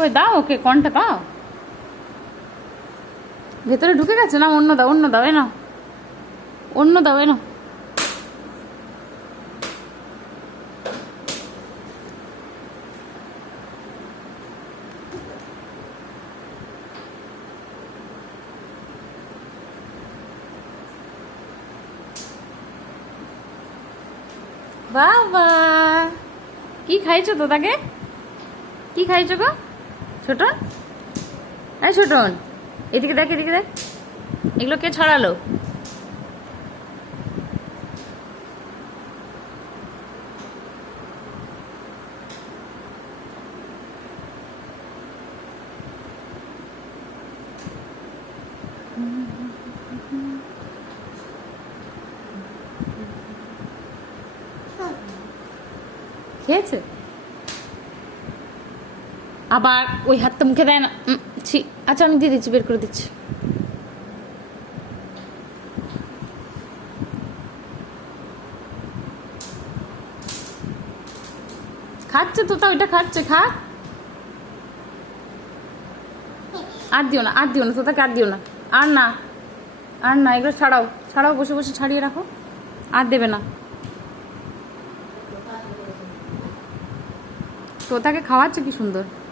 কই দাও ওকে কনটা দাও। ভেতরে ঢুকে গেছে না? অন্য দাও, অন্য দাও, না অন্য দাও, না বাবা কি খাইছো তো তাকে? কি খাইছো গো ছোটন? এই ছোটন, এদিকে দেখ, এদিকে দেখ, এগুলো কে ছড়ালো? খেয়েছে? আবার ওই হাতটা মুখে দেয় না। ছি, আচ্ছা আমি দিয়ে দিচ্ছি, বের করে দিচ্ছি। খাচ্ছে তো, তা ওইটা খাচ্ছে, খা। আর দিও না, আর দিও না, তো তাকে আর দিও না, আর না, আর না, এগুলো ছাড়াও, ছাড়াও, বসে বসে ছাড়িয়ে রাখো, আর দেবে না। তো তাকে খাওয়াচ্ছে কি সুন্দর।